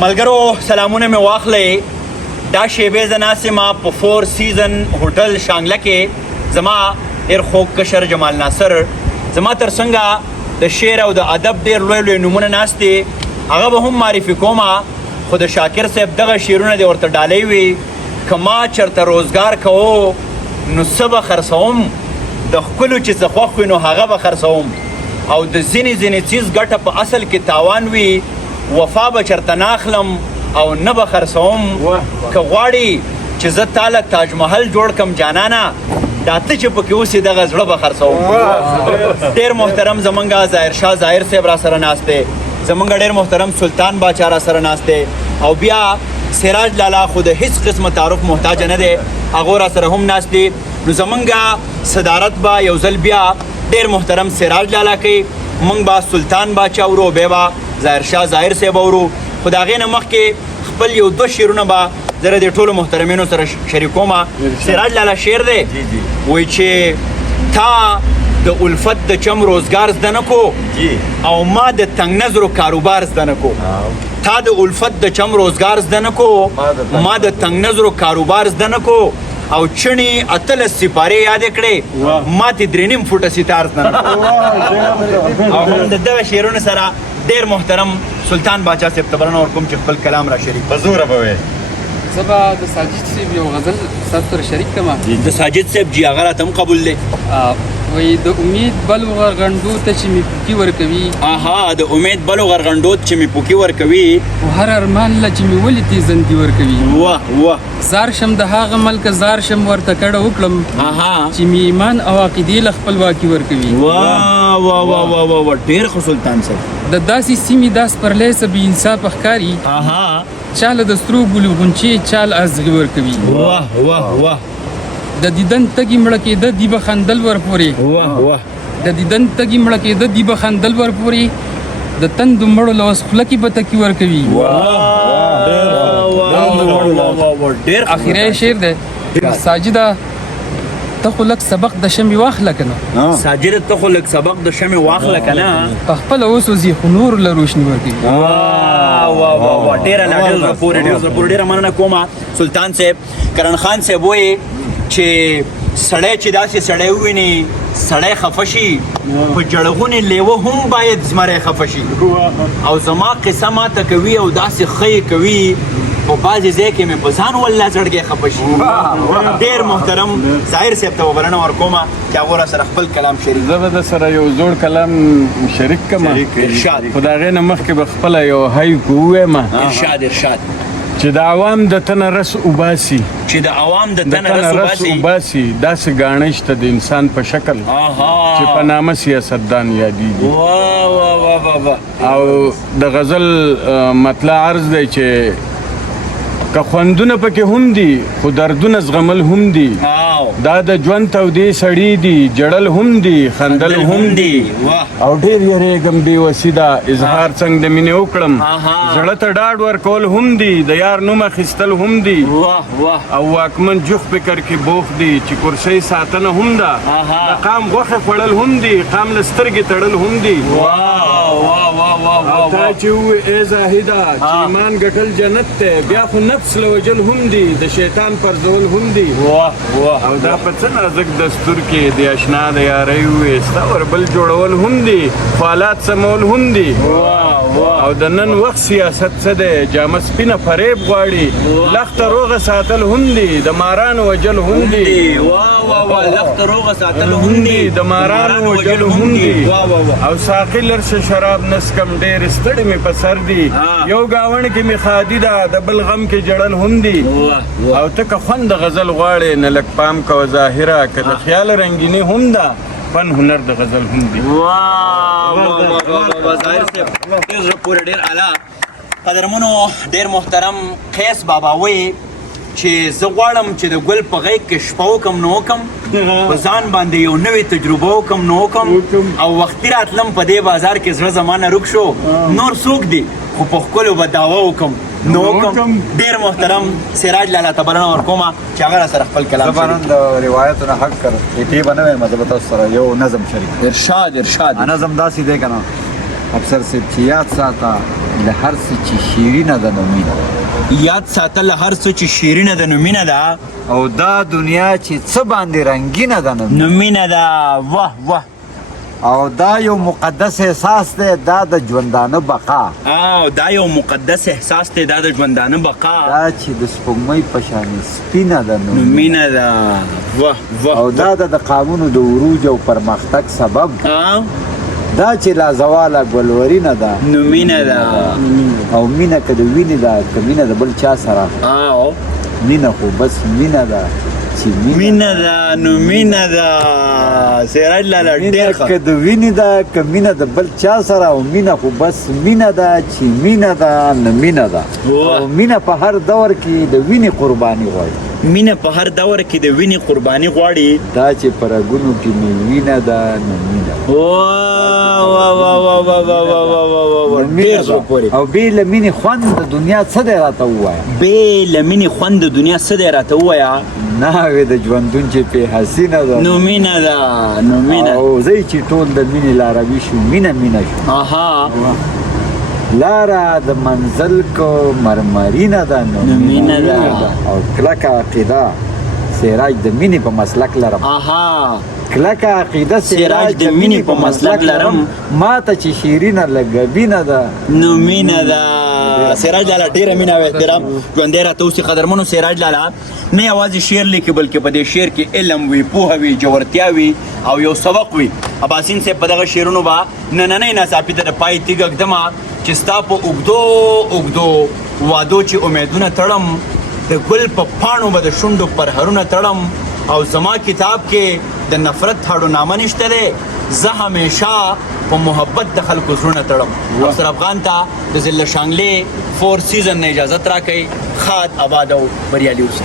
ملګرو سلامونه مې واخلئ. دا شیبې زه ناست یم په 4 سیزن هوټل شانګله کې. زما ډېر خوږ کشر جمال ناصر زما تر څنګه د شعر او د ادب ډېر لوی لوی نومونه ناست دي، هغه به هم معرفي کومه. خو د شاکر صاحب دغه شعرونه دې ورته ډالۍ وي. که ما چېرته روزګار کوو نو څه به خرڅوم، د ښکلو چې څه خوښ وي نو هغه به خرڅوم. او د ځینې څیز ګټه په اصل کې تاوان وي، وفا به چېرته ناخلم او نه به خرڅوم. که غواړي چې زه تاله تاج محل جوړ کم جانانه، دا ته چې پکې اوسې دغه زړه به خرڅوم. ډېر محترم زمونږ ظاهر شاه ظاهر صاحب را سره ناست دی، زمونږ ډېر محترم سلطان باچا را سره ناست دی، او بیا سراج لالا خو د هیڅ قسمه تعارف محتاج نه دی، هغو را سره هم ناست دي. نو زمونږ صدارت به یو ځل بیا ډېر محترم سراج لالا کوي، موږ به سلطان باچا ورو، بیا به ظاهر شاه ظاهر صاحب ورو. خو د هغې نه مخکې خپل یو دوه شعرونه به زه د ټولو محترمینو سره شریکومه. سراج لالا شعر دی، وایي چې تا د الفت د چم روزګار زده نه کو او ما د تنګ نظرو کاروبار زده نه کو. تا د الفت د چم روزګار زده نه کو، ما د تنګ نظرو کاروبار زده نه کو، او چڼې 18 سپارې یادې کړې، ما ته 3.5 فوټه ستار زده نه کو. او هم د دغه شعرونو سره ډېر محترم سلطان باچا صاحب ته بلنه ورکوم چې خپل کلام را شریک په زوره به وایې. زه به د ساجد صاحب یو غزل ستاسو سره شریک کړم. د ساجد صاحب جي هغه راته هم قبول دی. وایي د امید بل غرغنډو ته چې مې پوکي ورکوي. آها، د امید بل غرغنډو چې مې پوکي ورکوي، خو هر ارمان له چې مې ولې تیزندي ورکوي. واه واه، زار شم د هغه ملک زار شم ورته کډه وکړم، آها، چې مې ایمان او عقیدې له خپلواکي ورکوي. واه واه واه واه واه، ډېر ښه سلطان صاحب. د داسې سیمې دا سپرلی څه بې انصافه ښکاري، آها، چاله د سترو ګلو غونچې چال ازغي ورکوي. واه واه واه، د دیدن تږي مړه کېده دی به خندل ورپورې، واه واه، د دیدن تږي مړه کېده دی به خندل ورپورې، د تندو مړو له اوس خوله کې به تکي ورکوي. ډېر اخري شعر دی. ساجده ته خو لږ سبق د شمې واخله که نه، ساجد ته خو لږ سبق د شمې واخله که نه، په خپله وسوځي خو نور له روشني ورکوي. واه واه واه واه، ډېره لا ډېر زړه پورې ډېر زړه پورې. ډېره مننه کومه سلطان صاحب. کرن خان صاحب وایي چې سړی چې داسې سړی وویني سړی خفه شي، په جړغونې لیوه هم باید زمری خفه شي. او زما قصه ماته کوي او داسې ښه کوي، په بعضې ځای کې مې په ځان والله زړګی خفه شي. ډېر محترم ظاهر صاحب ته به بلنه ورکومه چې هغو را سره خپل کلام شریک. زه به در سره یو زوړ کلام شریک کړم، ارشاد. خو د هغې نه مخکې به خپله یو هایکو ووایم ارشاد ارشاد. چې د عوام د تنه رس اوباسي، چې د عوام د تنه رس اوباسي، داسې ګاڼه شته د انسان په شکل چې په نامه سیاستدان یادېږي. واه واه واه واه. او د غزل مطلع عرض دی چې که خوندونه پکې هم دي خو دردونه زغمل هم دي، دا د ژوند تودې سړي دي، جړل هم دي، خندل هم دي. او ډېر یېرېږم بې وسي ده، اظهار څنګه د مینې وکړم، زړه ته ډاډ ورکول هم دي، د یار نوم اخیستل هم دي، او واکمن جوخ فکر کې بوخ دي چې کرسۍ ساتنه هم ده، د قام غوښې خوړل هم دي، قام له سترګې تړل هم دي. او تا چې ووایې ای زاهده چې ایمان ګټل جنت دی، بیا خو نفس له وجل هم دي، د شیطان پرځول هم دي. او دا په څه نازک دستور کې د اشنا د یارۍ وویسته وربل جوړول هم دي، خو حالات سمول هم دي. او د نن وخت سیاست څه دی، جامه سپینه فریب غواړي، لخته روغه ساتل هم دي، د مارانو وجل هم دي. لخته روغه ساتل هم دي، د مارانو وجل هم دي. او ساقي لرشه شراب نسکم، ډېر ستړی مې په سر دي، یو ګاون کې مې خادي ده، د بل غم کې جړل هم دي. او ته که خوند د غزل غواړې نه لږ پام کوه ظاهره، که د خیال رنګیني هم ده، فن هنر د غزل هم دي. ظاهر صاحب ډېر زړه پورې، ډېر اعلی. قدرمنو ډېر محترم قیس بابا وایي چې زه غواړم چې د ګل په غیږ کې شپه وکم نو وکم، په ځان باندې یو نوې تجربه وکم نو وکم، او وختي راتلم په دې بازار کې زړه زمانه رک شو، نور څوک دي خو په ښکلو به دعوه وکم نو وکم. ډېر محترم سراج لالا ته بلنه ورکومه چې هغه را سره خپل کلام زه به د روایتو نه حق کړم، ایټې به نه وایم، زه به تاسو سره یو نظم شریک. ارشاد ارشاد. نظم داسې دی که نه، افسر صاحب چې یاد ساته له هر څه چې شیرینه ده نو مینه یاد ساتل هر څه چې شیرینه ده نو مینه ده او دا دنیا چې څه باندې رنګینه ده نو مینه ده. واه واه. او دا یو مقدس احساس دی دا د ژوندانه بقا او دا یو مقدس احساس دی دا د ژوندانه بقا دا چې د سپوږمۍ په شانې سپینه ده نو مینه ده. واه واه. او دا د قانونو د عروج او پرمختګ سبب او دا چې لا زواله ګلورینه ده نو مینه ده. او مینه که د وینې ده که مینه د بل چا سره او مینه خو بس مینه ده چې مینه ده نو مینه ده. سراج لالا ډېر مینه ښه. که د وینې ده که مینه د بل چا سره او مینه خو بس مینه ده چې مینه ده نه مینه ده او مینه په هر دور کې د وینې قرباني غواړي مینه په هر دور کې د وینې قرباني غواړي دا چې په رګونو کې مې وینه ده نه مینه ده واه واه واه واه واه واه واه واه واه. ډېر زړه پورې. او بې له مینې خوند د دنیا څه دی راته ووایه بې له مینې خوند د دنیا څه دی راته ووایه ناوې د ژوندون چې پې حسینه ده نو مینه ده نو مینه. او زه چې ټول د مینې لاروي شو مینه مینه شو اها لاره د منزل کو مرمرینه ده نو مینه ده. او کلکه عقیده سراج د مینې په مسلک لرم اها کلکه عقیده سراج د مینې په مسلک لرم ما ته چې شیرینه لګبینه ده نو مینه ده. سراج لالا ډیره مینه او احترام ژوندی راته اوسي. قدرمنو سراج لالا نه یوازې شعر لیکي بلکې په دې شعر کې علم وي پوهه وي جوړتیا وي او یو سبق وي. اباسین صاحب په دغه شعرونو به نننۍ ناڅاپي ته د پای تیږه ږدمه چې ستا په اوږدو اوږدو وادو چې امیدونه تړم د ګل په پاڼو به د شونډو پرهرونه تړم او زما کتاب کې د نفرت هاړو نامه نشته دی زه همیشه په محبت د خلکو زړونه تړم. افسر افغان ته د ضلع شانګلې 4 سیزن نه اجازت راکړئ. ښاد آباد او بریالي اوسئ.